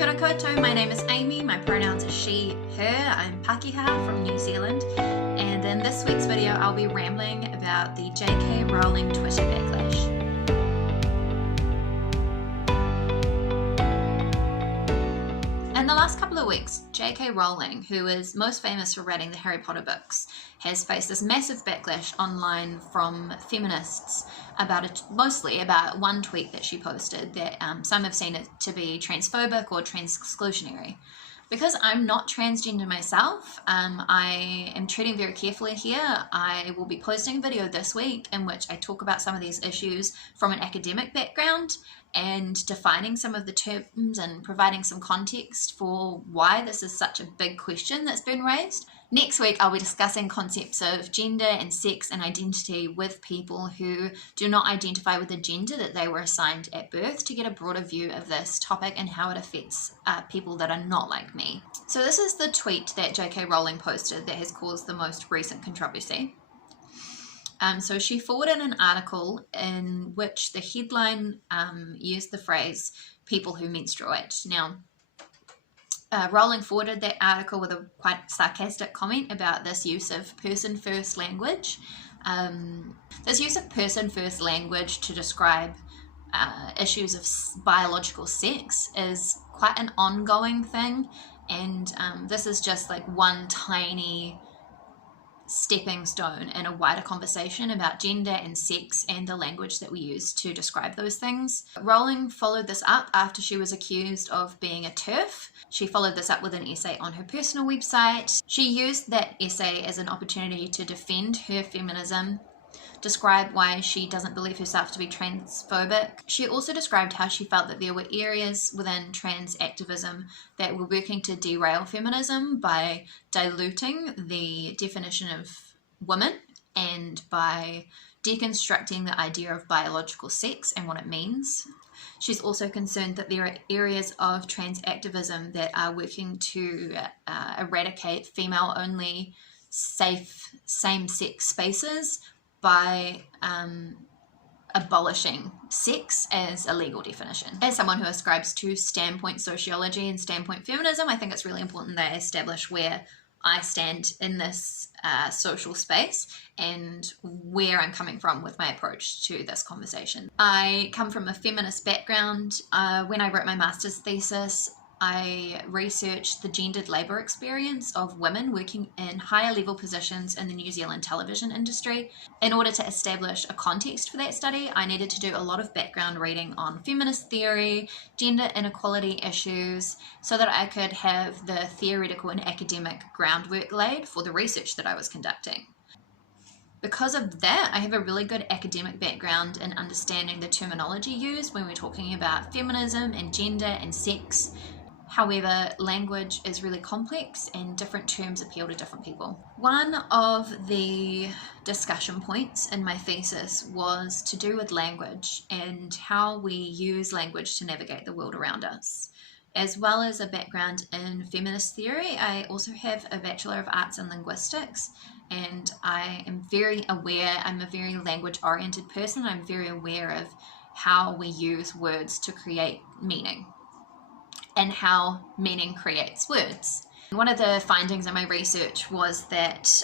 Kia ora koutou, my name is Amy, my pronouns are she, her, I'm Pakeha from New Zealand, and in this week's video I'll be rambling about the J.K. Rowling Twitter backlash. In the last couple of weeks, J.K. Rowling, who is most famous for writing the Harry Potter books, has faced this massive backlash online from feminists mostly about one tweet that she posted that some have seen it to be transphobic or trans-exclusionary. Because I'm not transgender myself, I am treading very carefully here. I will be posting a video this week in which I talk about some of these issues from an academic background and defining some of the terms and providing some context for why this is such a big question that's been raised. Next week, I'll be discussing concepts of gender and sex and identity with people who do not identify with the gender that they were assigned at birth to get a broader view of this topic and how it affects people that are not like me. So this is the tweet that J.K. Rowling posted that has caused the most recent controversy. So she forwarded an article in which the headline used the phrase "people who menstruate." Now, Rowling forwarded that article with a quite sarcastic comment about this use of person-first language. This use of person-first language to describe issues of biological sex is quite an ongoing thing, and this is just like one tiny stepping stone in a wider conversation about gender and sex and the language that we use to describe those things. Rowling followed this up after she was accused of being a TERF. She followed this up with an essay on her personal website. She used that essay as an opportunity to defend her feminism, describe why she doesn't believe herself to be transphobic. She also described how she felt that there were areas within trans activism that were working to derail feminism by diluting the definition of woman and by deconstructing the idea of biological sex and what it means. She's also concerned that there are areas of trans activism that are working to eradicate female-only safe same-sex spaces by abolishing sex as a legal definition. As someone who ascribes to standpoint sociology and standpoint feminism, I think it's really important that I establish where I stand in this social space and where I'm coming from with my approach to this conversation. I come from a feminist background. When I wrote my master's thesis, I researched the gendered labour experience of women working in higher level positions in the New Zealand television industry. In order to establish a context for that study, I needed to do a lot of background reading on feminist theory, gender inequality issues, so that I could have the theoretical and academic groundwork laid for the research that I was conducting. Because of that, I have a really good academic background in understanding the terminology used when we're talking about feminism and gender and sex. However, language is really complex and different terms appeal to different people. One of the discussion points in my thesis was to do with language and how we use language to navigate the world around us. As well as a background in feminist theory, I also have a Bachelor of Arts in Linguistics, and I am very aware, I'm a very language-oriented person, I'm very aware of how we use words to create meaning and how meaning creates words. One of the findings in my research was that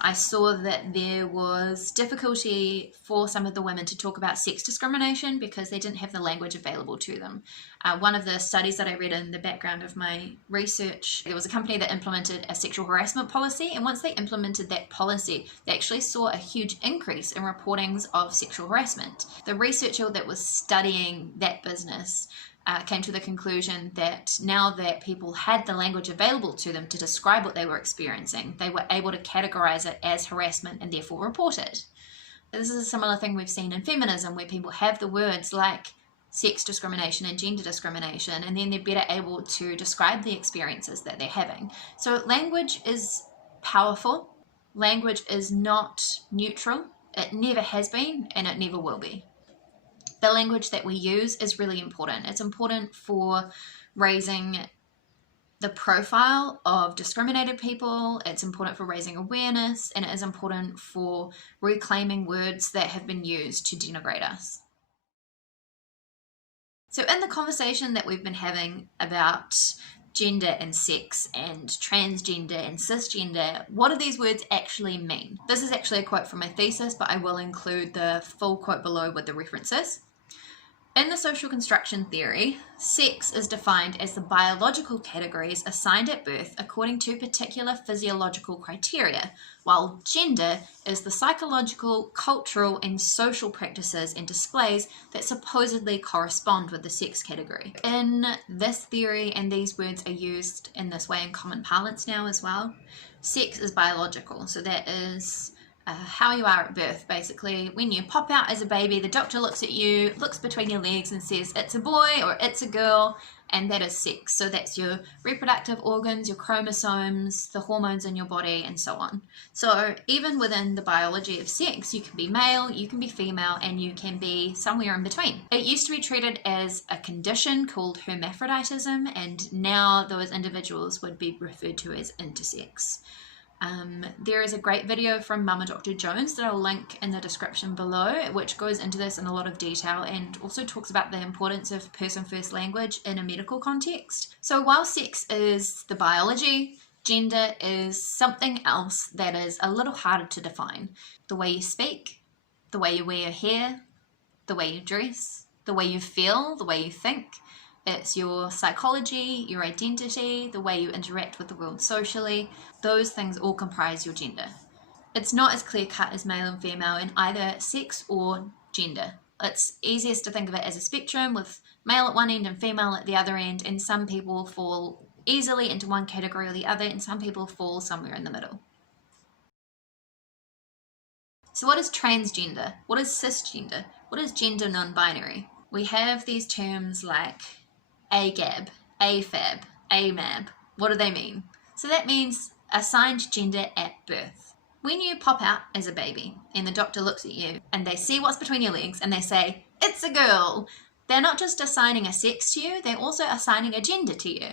I saw that there was difficulty for some of the women to talk about sex discrimination because they didn't have the language available to them. One of the studies that I read in the background of my research, there was a company that implemented a sexual harassment policy, and once they implemented that policy, they actually saw a huge increase in reportings of sexual harassment. The researcher that was studying that business came to the conclusion that now that people had the language available to them to describe what they were experiencing, they were able to categorize it as harassment and therefore report it. This is a similar thing we've seen in feminism, where people have the words like sex discrimination and gender discrimination, and then they're better able to describe the experiences that they're having. So language is powerful. Language is not neutral. It never has been, and it never will be. The language that we use is really important. It's important for raising the profile of discriminated people, it's important for raising awareness, and it is important for reclaiming words that have been used to denigrate us. So in the conversation that we've been having about gender and sex and transgender and cisgender, what do these words actually mean? This is actually a quote from my thesis, but I will include the full quote below with the references. In the social construction theory, sex is defined as the biological categories assigned at birth according to particular physiological criteria, while gender is the psychological, cultural, and social practices and displays that supposedly correspond with the sex category. In this theory, and these words are used in this way in common parlance now as well, sex is biological, so that is how you are at birth. Basically, when you pop out as a baby, the doctor looks at you, looks between your legs and says it's a boy or it's a girl, and that is sex. So that's your reproductive organs, your chromosomes, the hormones in your body, and so on. So even within the biology of sex, you can be male, you can be female, and you can be somewhere in between. It used to be treated as a condition called hermaphroditism, and now those individuals would be referred to as intersex. There is a great video from Mama Dr. Jones that I'll link in the description below, which goes into this in a lot of detail and also talks about the importance of person first language in a medical context. So while sex is the biology, gender is something else that is a little harder to define. The way you speak, the way you wear your hair, the way you dress, the way you feel, the way you think. It's your psychology, your identity, the way you interact with the world socially. Those things all comprise your gender. It's not as clear-cut as male and female in either sex or gender. It's easiest to think of it as a spectrum with male at one end and female at the other end, and some people fall easily into one category or the other, and some people fall somewhere in the middle. So what is transgender? What is cisgender? What is gender non-binary? We have these terms like AGAB, AFAB, AMAB. What do they mean? So that means assigned gender at birth. When you pop out as a baby and the doctor looks at you and they see what's between your legs and they say, it's a girl, they're not just assigning a sex to you, they're also assigning a gender to you.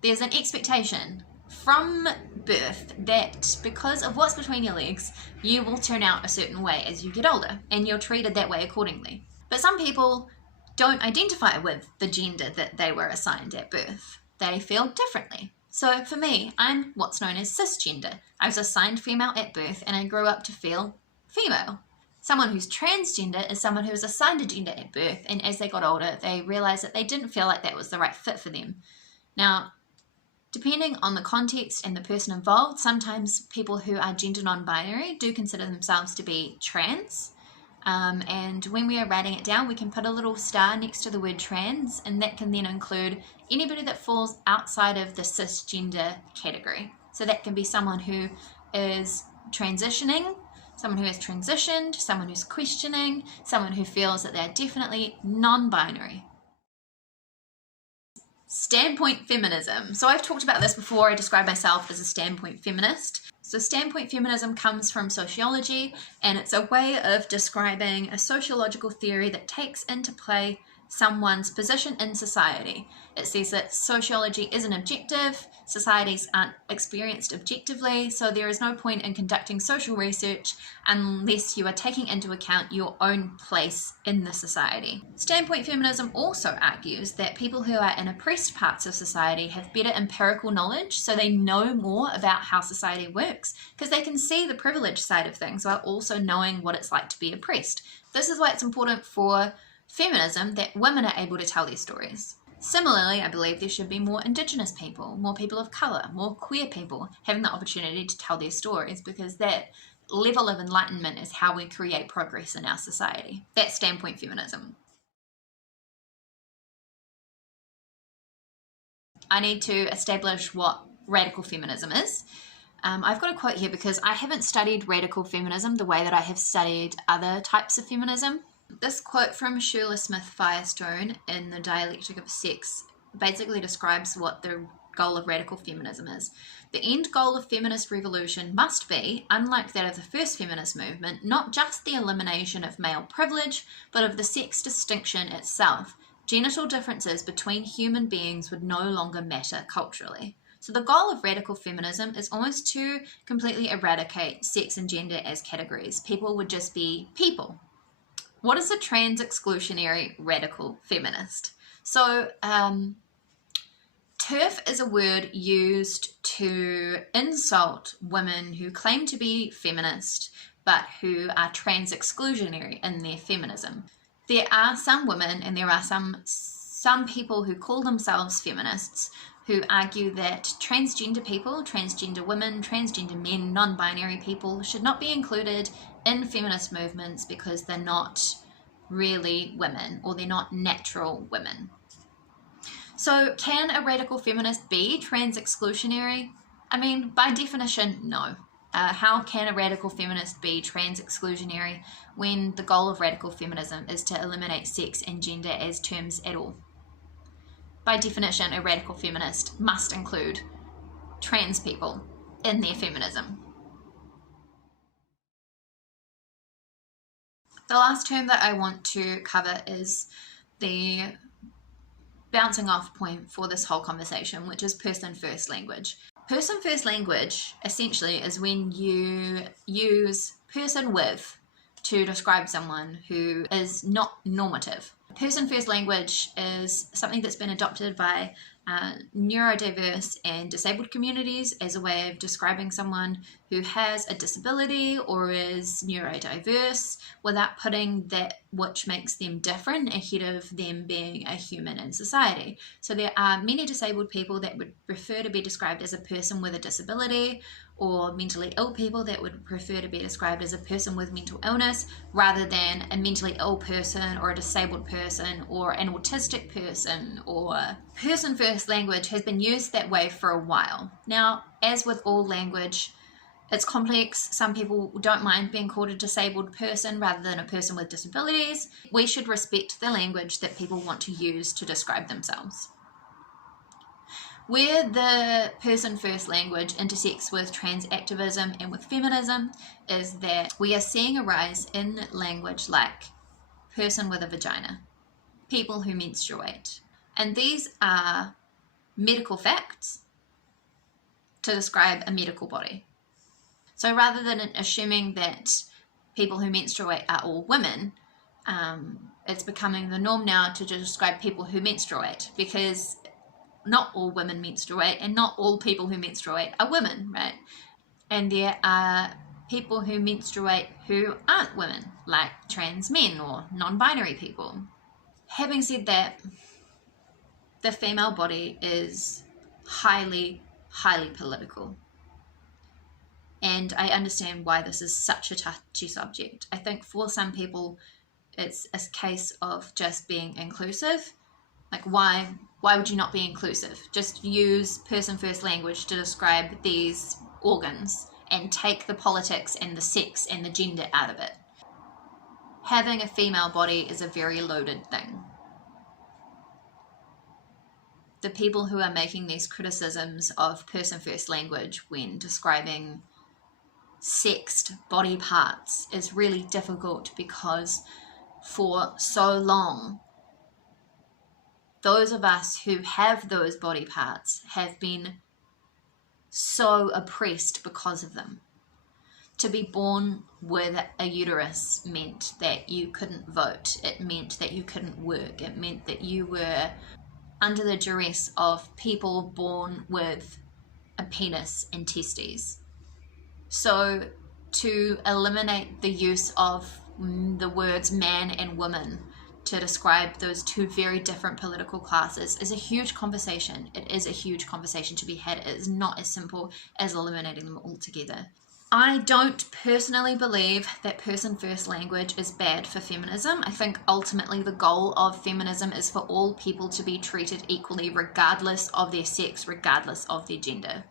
There's an expectation from birth that because of what's between your legs, you will turn out a certain way as you get older, and you're treated that way accordingly. But some people don't identify with the gender that they were assigned at birth. They feel differently. So for me, I'm what's known as cisgender. I was assigned female at birth and I grew up to feel female. Someone who's transgender is someone who was assigned a gender at birth, and as they got older, they realized that they didn't feel like that was the right fit for them. Now, depending on the context and the person involved, sometimes people who are gender non-binary do consider themselves to be trans. And when we are writing it down, we can put a little star next to the word trans, and that can then include anybody that falls outside of the cisgender category. So that can be someone who is transitioning, someone who has transitioned, someone who's questioning, someone who feels that they're definitely non-binary. Standpoint feminism. So I've talked about this before. I describe myself as a standpoint feminist. So standpoint feminism comes from sociology, and it's a way of describing a sociological theory that takes into play someone's position in society. It says that sociology isn't objective, societies aren't experienced objectively, so there is no point in conducting social research unless you are taking into account your own place in the society. Standpoint feminism also argues that people who are in oppressed parts of society have better empirical knowledge, so they know more about how society works, because they can see the privileged side of things while also knowing what it's like to be oppressed. This is why it's important for feminism that women are able to tell their stories. Similarly, I believe there should be more Indigenous people, more people of colour, more queer people having the opportunity to tell their stories, because that level of enlightenment is how we create progress in our society. That's standpoint feminism. I need to establish what radical feminism is. I've got a quote here because I haven't studied radical feminism the way that I have studied other types of feminism. This quote from Shirley Smith Firestone in The Dialectic of Sex basically describes what the goal of radical feminism is. The end goal of feminist revolution must be, unlike that of the first feminist movement, not just the elimination of male privilege, but of the sex distinction itself. Genital differences between human beings would no longer matter culturally. So the goal of radical feminism is almost to completely eradicate sex and gender as categories. People would just be people. What is a trans exclusionary radical feminist? So TERF is a word used to insult women who claim to be feminist but who are trans exclusionary in their feminism. There are some women and there are some people who call themselves feminists who argue that transgender people, transgender women, transgender men, non-binary people should not be included in feminist movements because they're not really women or they're not natural women. So can a radical feminist be trans exclusionary? I mean, by definition, no. How can a radical feminist be trans exclusionary when the goal of radical feminism is to eliminate sex and gender as terms at all? By definition, a radical feminist must include trans people in their feminism. The last term that I want to cover is the bouncing off point for this whole conversation, which is person first language. Person first language essentially is when you use person with to describe someone who is not normative. Person first language is something that's been adopted by neurodiverse and disabled communities as a way of describing someone who has a disability or is neurodiverse without putting that which makes them different ahead of them being a human in society. So there are many disabled people that would prefer to be described as a person with a disability, or mentally ill people that would prefer to be described as a person with mental illness rather than a mentally ill person or a disabled person or an autistic person. Or person first language has been used that way for a while. Now, as with all language, it's complex. Some people don't mind being called a disabled person rather than a person with disabilities. We should respect the language that people want to use to describe themselves. Where the person first language intersects with trans activism and with feminism is that we are seeing a rise in language like person with a vagina, people who menstruate. And these are medical facts to describe a medical body. So rather than assuming that people who menstruate are all women, it's becoming the norm now to describe people who menstruate, because not all women menstruate and not all people who menstruate are women, right? And there are people who menstruate who aren't women, like trans men or non-binary people. Having said that, the female body is highly, highly political. And I understand why this is such a touchy subject. I think for some people, it's a case of just being inclusive. Like, why would you not be inclusive? Just use person first language to describe these organs and take the politics and the sex and the gender out of it. Having a female body is a very loaded thing. The people who are making these criticisms of person first language when describing sexed body parts is really difficult, because for so long those of us who have those body parts have been so oppressed because of them. To be born with a uterus meant that you couldn't vote. It meant that you couldn't work. It meant that you were under the duress of people born with a penis and testes. So to eliminate the use of the words man and woman to describe those two very different political classes is a huge conversation. It is a huge conversation to be had. It is not as simple as eliminating them altogether. I don't personally believe that person first language is bad for feminism. I think ultimately the goal of feminism is for all people to be treated equally, regardless of their sex, regardless of their gender.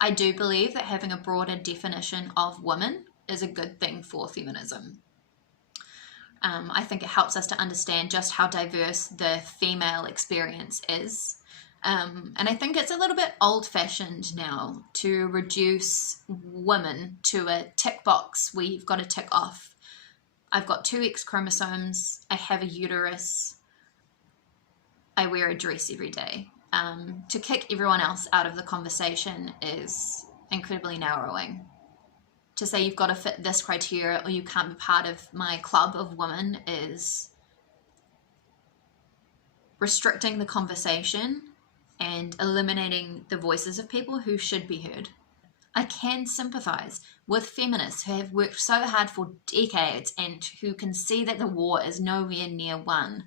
I do believe that having a broader definition of woman is a good thing for feminism. I think it helps us to understand just how diverse the female experience is. And I think it's a little bit old-fashioned now to reduce women to a tick box where you've got to tick off. I've got 2 X chromosomes, I have a uterus, I wear a dress every day. To kick everyone else out of the conversation is incredibly narrowing. To say you've got to fit this criteria or you can't be part of my club of women is restricting the conversation and eliminating the voices of people who should be heard. I can sympathise with feminists who have worked so hard for decades and who can see that the war is nowhere near won.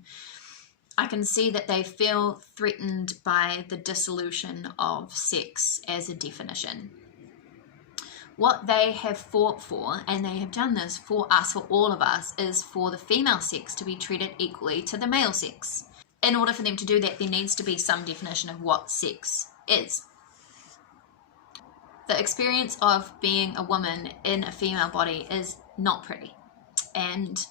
I can see that they feel threatened by the dissolution of sex as a definition. What they have fought for, and they have done this for us, for all of us, is for the female sex to be treated equally to the male sex. In order for them to do that, there needs to be some definition of what sex is. The experience of being a woman in a female body is not pretty, and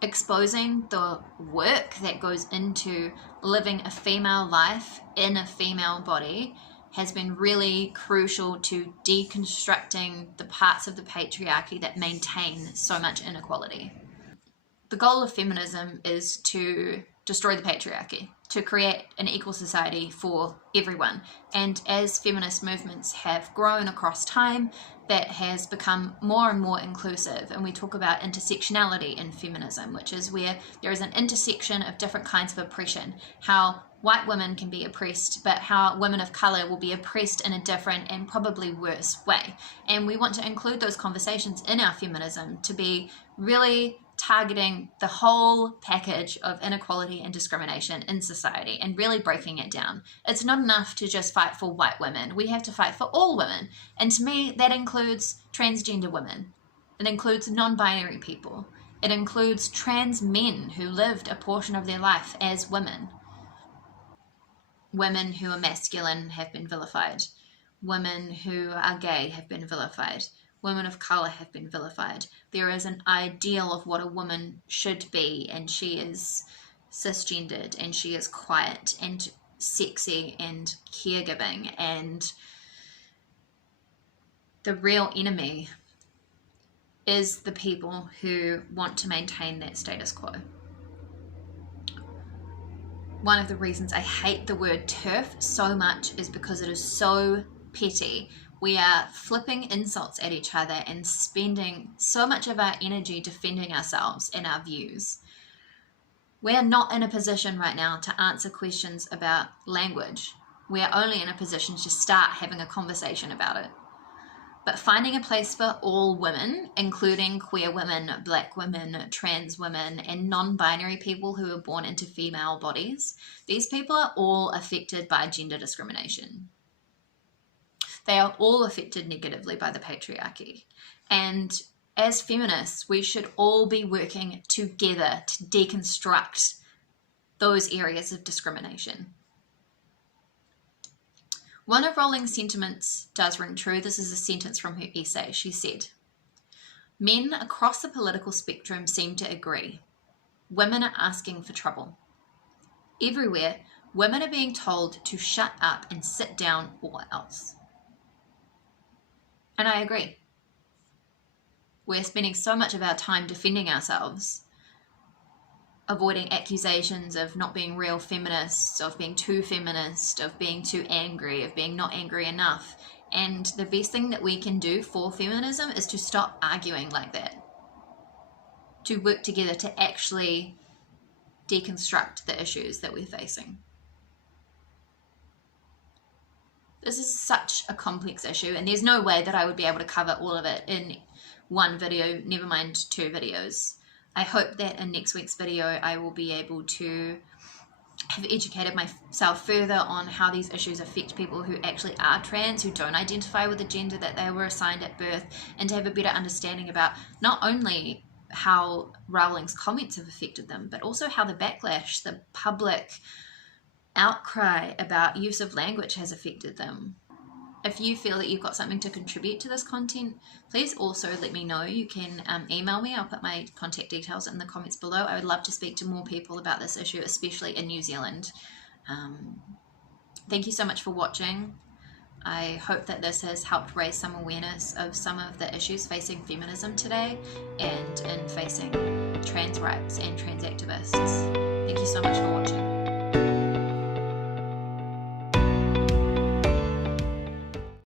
exposing the work that goes into living a female life in a female body has been really crucial to deconstructing the parts of the patriarchy that maintain so much inequality. The goal of feminism is to destroy the patriarchy, to create an equal society for everyone. And as feminist movements have grown across time, that has become more and more inclusive. And we talk about intersectionality in feminism, which is where there is an intersection of different kinds of oppression, how white women can be oppressed, but how women of color will be oppressed in a different and probably worse way. And we want to include those conversations in our feminism to be really targeting the whole package of inequality and discrimination in society and really breaking it down. It's not enough to just fight for white women. We have to fight for all women. And to me, that includes transgender women. It includes non-binary people. It includes trans men who lived a portion of their life as women. Women who are masculine have been vilified. Women who are gay have been vilified. Women of colour have been vilified. There is an ideal of what a woman should be, and she is cisgendered, and she is quiet and sexy and caregiving, and the real enemy is the people who want to maintain that status quo. One of the reasons I hate the word TERF so much is because it is so petty. We are flipping insults at each other and spending so much of our energy defending ourselves and our views. We are not in a position right now to answer questions about language. We are only in a position to start having a conversation about it. But finding a place for all women, including queer women, black women, trans women, and non-binary people who are born into female bodies, these people are all affected by gender discrimination. They are all affected negatively by the patriarchy. And as feminists, we should all be working together to deconstruct those areas of discrimination. One of Rowling's sentiments does ring true. This is a sentence from her essay. She said, "Men across the political spectrum seem to agree. Women are asking for trouble. Everywhere, women are being told to shut up and sit down or else." And I agree. We're spending so much of our time defending ourselves, avoiding accusations of not being real feminists, of being too feminist, of being too angry, of being not angry enough. And the best thing that we can do for feminism is to stop arguing like that, to work together to actually deconstruct the issues that we're facing. This is such a complex issue, and there's no way that I would be able to cover all of it in one video, never mind 2 videos. I hope that in next week's video I will be able to have educated myself further on how these issues affect people who actually are trans, who don't identify with the gender that they were assigned at birth, and to have a better understanding about not only how Rowling's comments have affected them, but also how the backlash, the public outcry about use of language has affected them. If you feel that you've got something to contribute to this content, please also let me know. You can email me. I'll put my contact details in the comments below. I would love to speak to more people about this issue, especially in New Zealand. Thank you so much for watching. I hope that this has helped raise some awareness of some of the issues facing feminism today and in facing trans rights and trans activists. Thank you so much for watching.